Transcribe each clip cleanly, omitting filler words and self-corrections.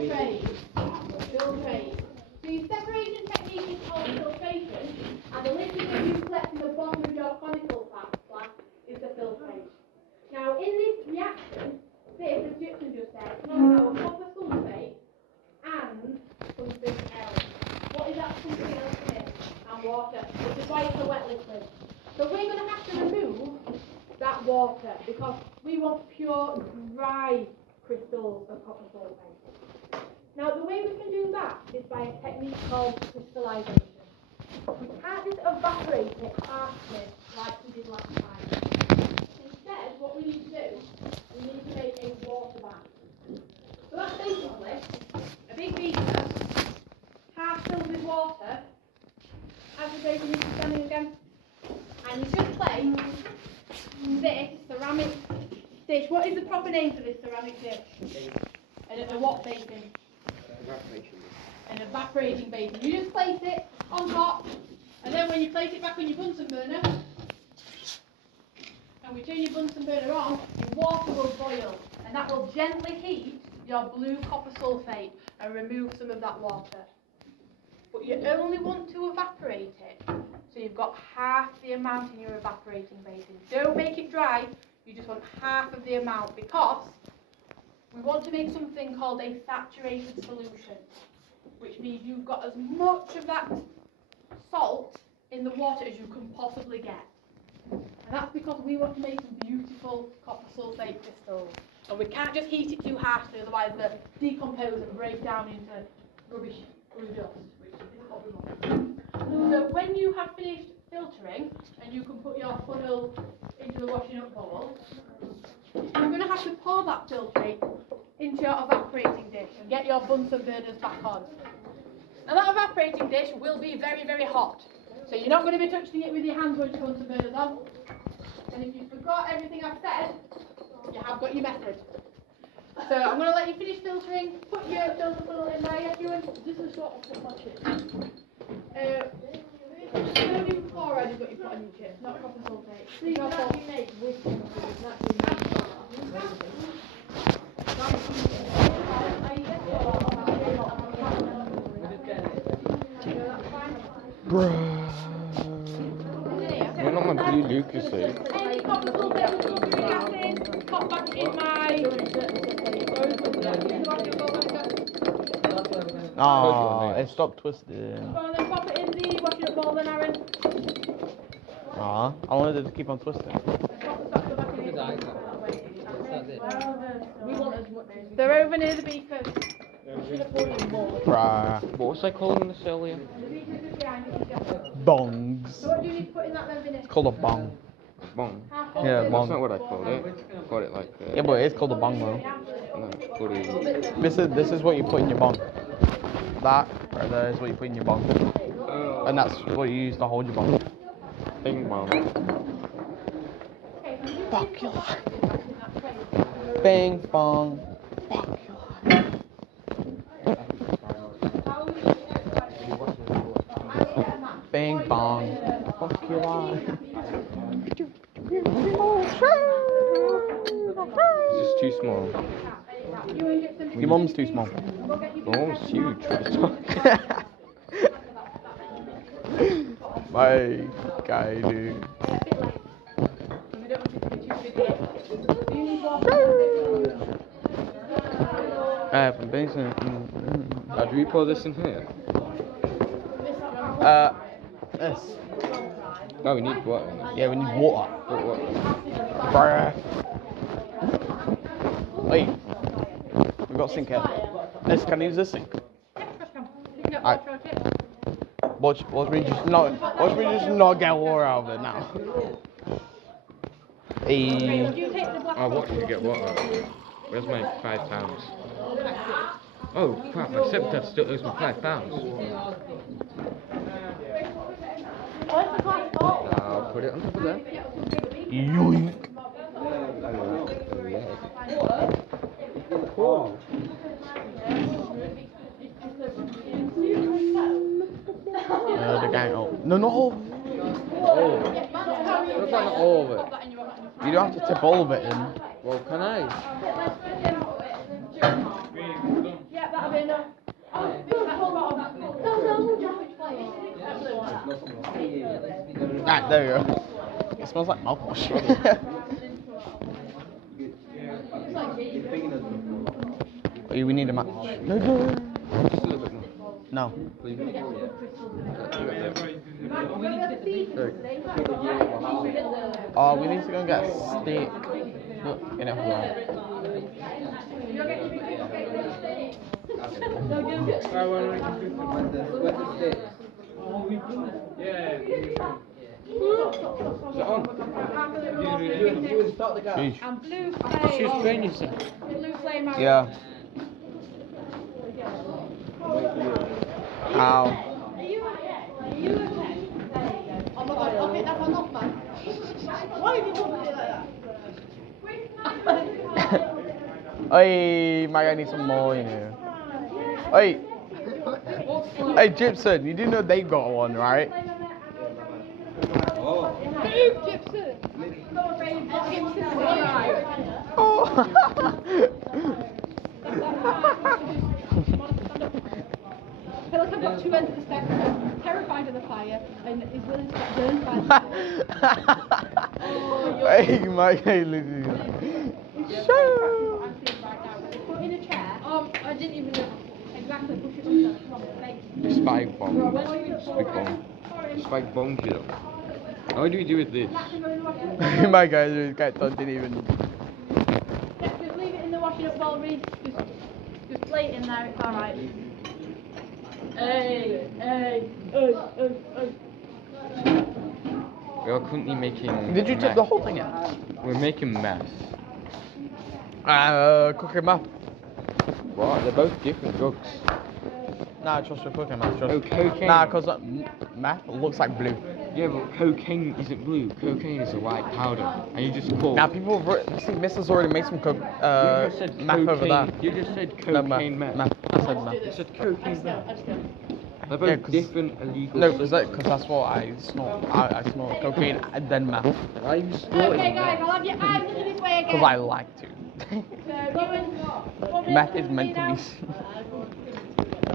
filtrate. Filtrate. So your separation technique is called filtration, and the liquid that you collect in the bottom of your conical flask is the filtrate. Now, in this reaction, this, as Gypsum just said, is going to have a copper sulfate and something else. What is that something else in it? And water, which is why it's a wet liquid. So we're going to have to remove that water because we want pure, dry crystals of copper sulfate. Now, the way we can do that is by a technique called crystallization. We can't just evaporate it harshly like we did last time. Instead, what we need to do, we need to make a water bath. So that's basically a big beaker, half filled with water. As we go, you need to standing again. And you just place this ceramic dish. What is the proper name for this ceramic dish? A what basin? An evaporating basin. You just place it on top, and then when you place it back on your Bunsen burner, and we turn your Bunsen burner on, your water will boil, and that will gently heat your blue copper sulfate and remove some of that water. But you only want to evaporate it, so you've got half the amount in your evaporating basin. Don't make it dry, you just want half of the amount, because we want to make something called a saturated solution, which means you've got as much of that salt in the water as you can possibly get. And that's because we want to make some beautiful copper sulfate crystals. And we can't just heat it too harshly, otherwise they'll decompose and break down into rubbish dust, which is what we want. So when you have finished filtering, and you can put your funnel into the washing up bowl, you're going to have to pour that filtrate into your evaporating dish and get your Bunsen burners back on. Now that evaporating dish will be very, very hot. So you're not going to be touching it with your hands when your Bunsen burner's on. And if you forgot everything I've said, you have got your method. So I'm going to let you finish filtering. Put your filter funnel in there, Ewan. This is what I put my chips. Sodium chloride is what you put on your chips, not copper sulfate. So you can actually make whiskey. Bruh. Why not my blue Lucas? Any copper sulfate with sulfuric acid, pop back in my... Oh, it stopped twisting. Go on then, pop it in the washing up bowl then, Aaron. Ah, I wanted it to keep on twisting. They're over near the beakers. Bruh. What was I calling this earlier? Bongs. So what do you need to put in that then, Vinny? It's called a bong. Bong. Yeah, That's bong. not what I called it. I called it like. Yeah, but it's called a bong though. No, called it. This is what you put in your bong. That right there is what you put in your bong. And that's what you use to hold your bong. Bing bong. Fuck your life. Bing bong. Fuck your life. Bing bong. Fuck your life. It's just too small. Your mum's too small. My mom's huge. Bye, guy, dude. From Benson. Do we pour this in here? This. No, we need water. Yeah, we need water. Put water. Bruh. Wait. We've got a sink here. This, can I use this sink? Alright. Watch me just not get water out of it now. Hey. I watched you get water. Where's my £5? Oh crap, my stepdad still owes me £5. I'll put it on top of there. Yoink. Oh. The gang. Oh. No, no. Oh. Look at all of it. You don't have to tip all of it in. Well, can I? Yeah, that'll be There you go. It smells like mouthwash. Oh, we need a match. Just a little bit more. No. Oh, we need to go and get a steak. Look, in it for Is it on? Sheesh. And blue She was flame. playing yourself. Blue flame. Yeah. Ow. Are you okay? Oh my god, I'll pick that one off, man. Why have you done it like that? Hey, Maggie, I need some more, you know. Hey. Hey, Gypsum, you do know they got one, right? Oh. Move, Gypsum! Gypsum's alright. Oh. I feel like I've got two ends of the spectrum. Terrified of the fire and is willing to get burned by the fire. Hey, Maggie, listen. Shoo. I'm feeling right now. Put in a chair. I didn't even know. Exactly, push it under. Come on, face. Spike bomb. Spike bomb. Spike bomb kill. How do we do with this? My guys didn't even. Just leave it in the washing up bowl, Reese. Just lay it in there, it's alright. Hey. We are currently making. Did you tip meth. the whole thing in? We're making meth. Cooking meth. What? They're both different drugs. Nah, I trust your cooking meth. Trust. Oh, cocaine. Nah, cause meth looks like blue. Yeah, but cocaine isn't blue. Cocaine is a white powder, and you just call. Now people, see, Mrs. already made some you just said meth cocaine. over there. You just said No, cocaine meth. I said meth. You said cocaine meth. They're Yeah, both 'cause- different illegal. No, cause that's what I snort. I snort cocaine and then meth. Why are you snorting Okay, guys, meth? I'll have your eyes looking this way again. Cause I like to. So, you and Meth is meant to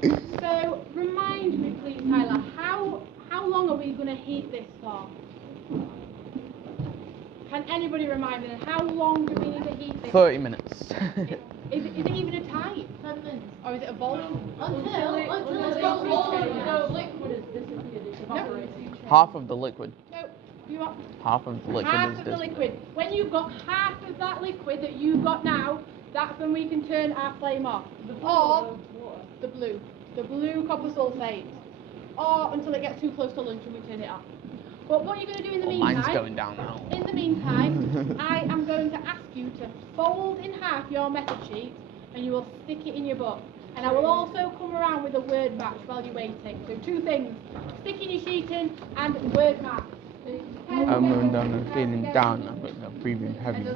be. So, remind me, please, Tyler, how long are we going to heat this for? Can anybody remind me? How long do we need to heat this? 30 minutes. Is it even a time? 10 minutes. Or is it a volume? Until it's got water, no liquid is disappeared. Half of the liquid. No, you want Half of the liquid half is of the this. liquid. When you've got half of that liquid that you've got now, that's when we can turn our flame off. Or the blue copper sulfate. Or until it gets too close to lunch and we turn it off. But what you're going to do in the Well, meantime? mine's going down now. In the meantime, I am going to ask you to fold in half your method sheet and you will stick it in your book. And I will also come around with a word match while you're waiting. So two things, sticking your sheet in and word match. I'm moving down and feeling down. I'm breathing heavy.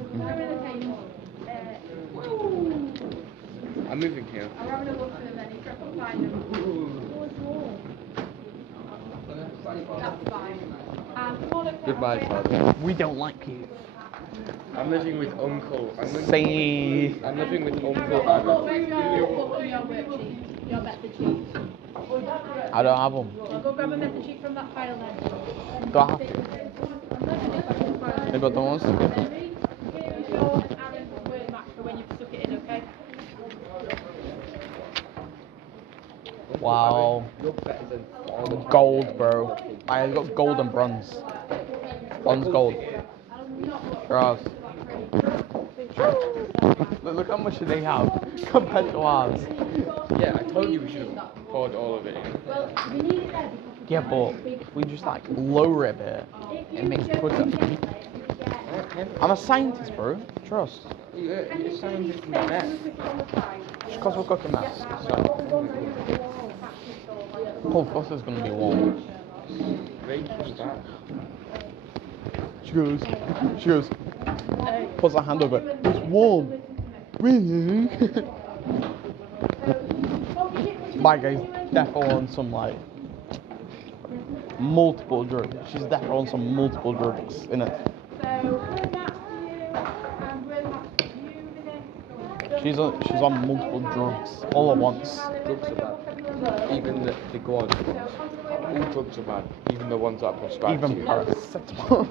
I'm moving here. I'm having a look at them then, if I can find them. That's fine. Goodbye, Father. We don't like you. I'm living with Uncle. Say. I'm living with Uncle Where's Aaron. your worksheet? Your method sheet? I don't have them. Well, go grab a method sheet from that file then. Do I have to? They got the ones to get. Here's your Aaron's word match for when you've stuck it in, okay? Wow. Gold, bro. I got gold and bronze. Bronze gold. Gross. Look how much they have compared to ours. Yeah, I told you we should have poured all of it in. Well, we need it there because Yeah, but if we just like lower it a bit, it makes quicker. I'm a scientist, bro. Trust. It sounds like meth. Just because we're cooking mess. So. Whole fuss is gonna be warm. Rage was back. She goes, puts her hand over it. It's warm. Really? My guy's definitely on some like multiple drugs. She's definitely on some multiple drugs, innit? She's on multiple drugs all at once. Drugs are bad. Even the quad. all drugs are bad, even the ones that are prescribed to Even you. paracetamol.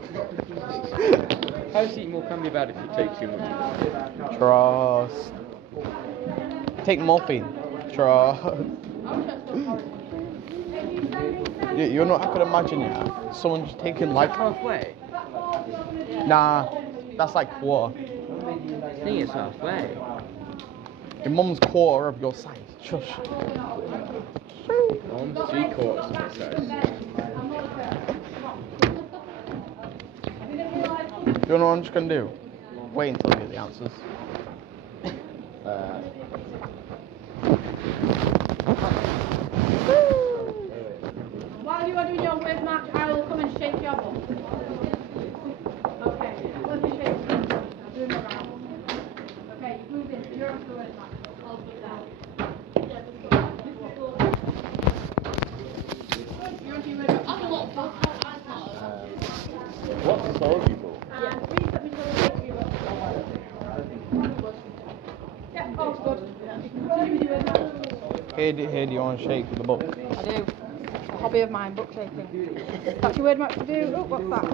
Paracetamol can be bad if you take too much. Trust. Take morphine. Trust. You know, I could imagine, yeah, someone just taking like halfway. Nah, that's like quarter. I think it's halfway. Your mum's quarter of your size. Shush. I'm 3/4 of my size. You know what I'm just gonna do? Wait until you get the answers. While you are doing your word match, I will come and shake your bum. Okay, let me shake you. I'm doing it around. Okay, you move in. You're on the word match. I'll do that. You're on your word match. I'm a lot faster. What song you got? Yeah, please let me know what you got. Yeah, all's good. Continue with your word match. Here do you want to shake the book? I do. It's a hobby of mine, book shaking. That's your word match to do. Oh, what's that?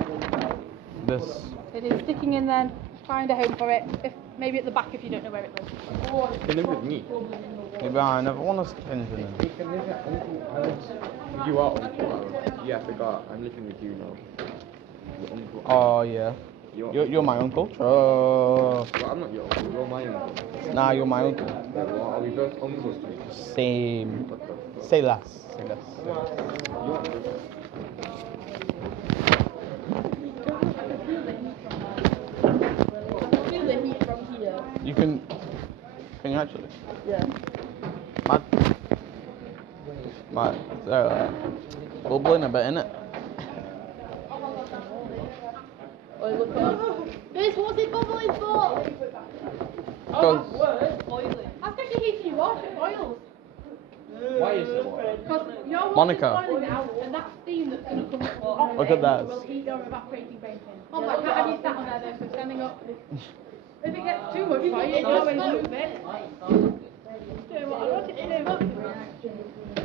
This. It is sticking in then. Find a home for it. If maybe at the back if you don't know where it lives. You can live with me. Maybe I never want to stick anything in. You can live at Uncle Alan's. You are Uncle Alan. Yeah, I forgot. I'm living with you now. Your uncle. Oh yeah. You're my uncle. Well, I'm not your uncle. You're my uncle. Nah, you're my uncle. Yeah, well, are we both uncles to each other? Same. What the fuck? Say less. Say less. Feel the heat from here. You can you actually? Yeah. My bubbling a bit in it. Oh, look at this. What's it bubbling for? Because That's because you're heating your water. It boils. Why is it what? Because your water's Monica. boiling now, and that steam that's going to come off Look it at that. will heat your evaporating bacon. Oh, I can't have you sat on there though, so standing up. If it gets too much for you, you can always move it. Do what I want it to do.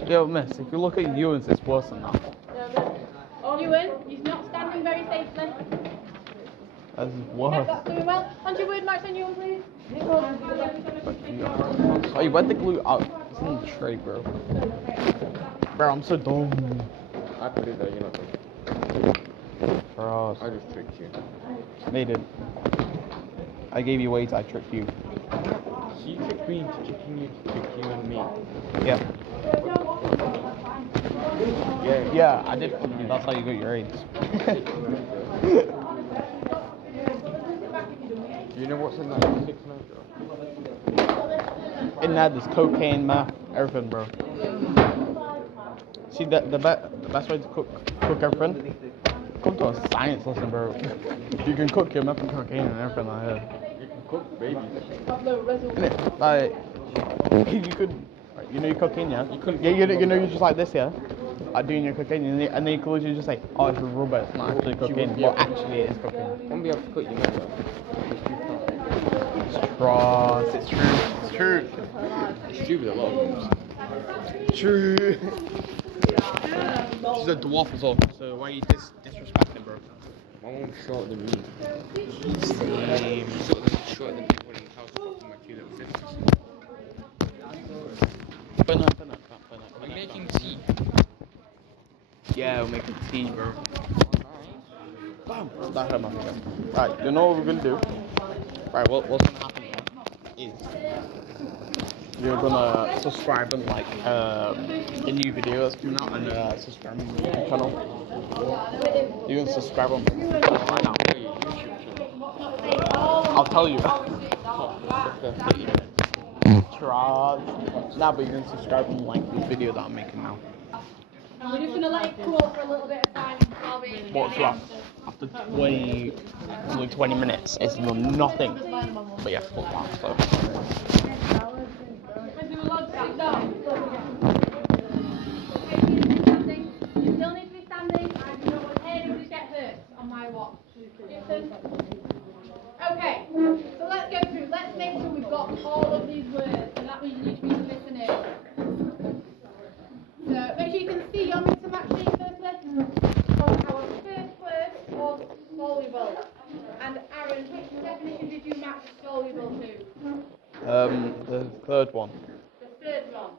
yo, miss, if you look at Ewan's, it's worse than that. Ewan, he's not standing very safely. That's Yep, worse. that's doing well. On your word marks on Ewan, please. Hey, where'd the glue out? It's in the tray, bro. Bro, I'm so dumb. I put it there, you're not good. Bro, I just tricked you. they did. I gave you weight, I tricked you. You tricked me into tricking you to trick you and me. Yeah. Yeah. Yeah, I did fuck you. That's how you got your AIDS. You know what's in that 6 mojo? In there, there's cocaine, meth, everything, bro. See, the best way to cook everything? Come to a science lesson, bro. You can cook your meth and cocaine and everything like that. You can cook babies. Innit? Like, you could, you know your cocaine, yeah? You couldn't Yeah, cook you know your you're just like this, yeah? Like doing your cocaine, and then you could literally just say, oh, it's rubber, it's not actually cocaine. Well, actually it is cocaine. I won't be able to cook you now, though. It's trust, it's true, it's true. It's true with a lot of things. True. She's a dwarf as well, so why are you disrespecting, bro? My mom's shorter than me. Same. Shorter than people in the house apart from my 2 little sisters. I'm making tea. Yeah, we're making tea, bro. Bam! That hurt my finger. Right, you know what we're gonna do? Right, what's gonna happen now is you're gonna subscribe and like a new video that's coming out and subscribe to my channel. You can subscribe on right now. I'll tell you. Trust. Nah, but you can subscribe and like the video that I'm making now. And we're just going to let it cool for a little bit of time while we What's up? After 20 minutes, it's nothing. But yeah, full blast, so. You still need to be standing. I do not want anybody to get hurt on my watch. Okay, so let's go through. Let's make sure we've got all of these words, and that means you need to be listening. So make sure you can see your mix and match sheet The third one. The third one.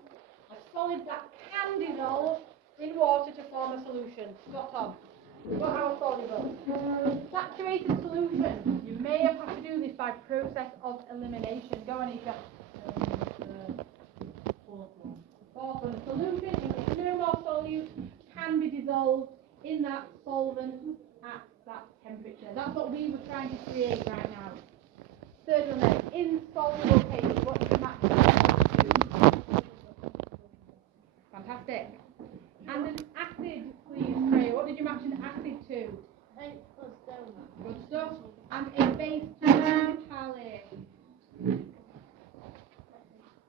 A solid that can dissolve in water to form a solution. Spot on. We've got our soluble. Saturated solution. You may have had to do this by process of elimination. Go on, Isha. Fourth one. Solution in which no more solute can be dissolved in that solvent at that temperature. That's what we were trying to create right now. Third one then. Insoluble case. What does it match to? Fantastic. And an acid, please, Freya. What did you match an acid to? Good stuff. And a base to metallic.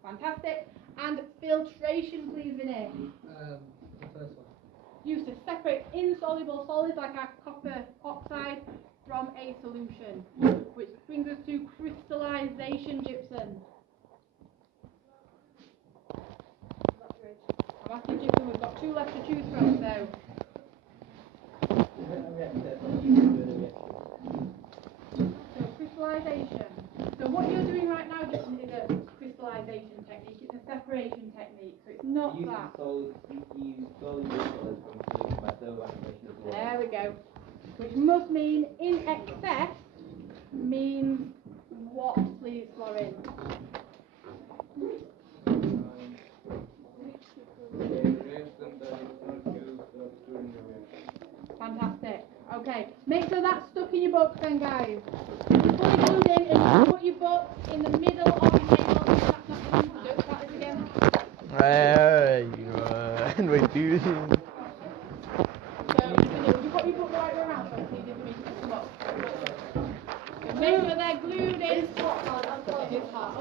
Fantastic. And filtration, please, Vinay. The first one. Used to separate insoluble solids like our copper oxide from a solution. Which brings us to crystallization, Gypsum. I'm asking Gypsum, we've got two left to choose from, so. So crystallization. So what you're doing right now, Gypsum, is a crystallization technique. It's a separation technique. So it's not that. There we go. Which must mean in excess means what, please, Lauren? Fantastic. Okay, make sure that's stuck in your books then, guys. Fully glued in, and put your book in the middle of your table. If that's not done, don't start this again. And we do. So, you got your book the right way around, so it's easier for me to pick them up. So make sure they're glued in. It's hot. It's hot.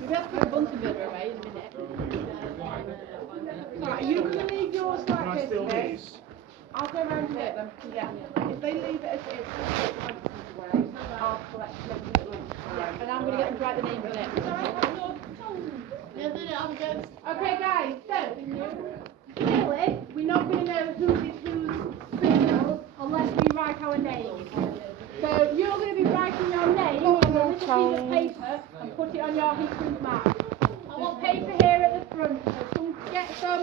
Maybe I'll put a Bunsen burner away in a minute. Sorry, are you going to leave yours like this, Vic? I'll go around and get them. Yeah. If they leave it as it is, I'll collect them. Yeah, and I'm going to get them to write the names on it. Okay, guys, so clearly we're not going to know whose is whose signals unless we write our names. So you're going to be writing your name on a little piece of paper and put it on your heat-proof map. I want paper here at the front, so come get some,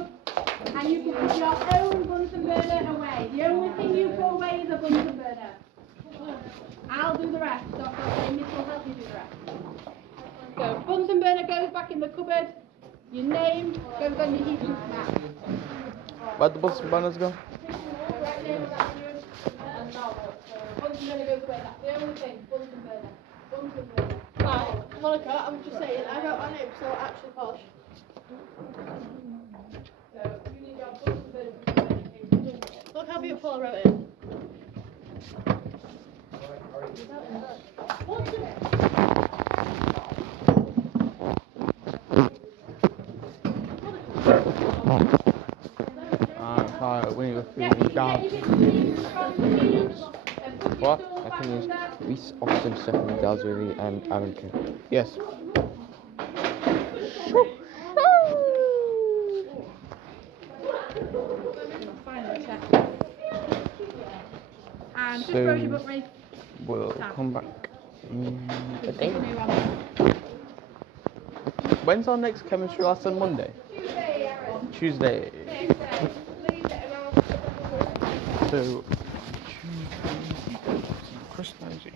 and you can put your own Bunsen burner away. The only thing you put away is a Bunsen burner. I'll do the rest, Dr. Amy will help you do the rest. So Bunsen burner goes back in the cupboard. Your name goes on your heat-proof map. Where'd the Bunsen burners go? Correct name of that room and novel. So Bunsen burner goes away. That's the only thing. Bunsen burner. Bunsen burner. Right, Monica, I'm just saying, I got my name, so actually posh. So you need your Bunsen burner. Look how beautiful I wrote it. We need to feel down. What? I can use Reese Austin second Galsworthy and Aaron King. Yes. Final check. And just So- throw your book, Ray. We'll come back in a day. New one. When's our next chemistry lesson? Monday? Tuesday, Aaron. Tuesday. Tuesday. Leave it around. So, crystallization.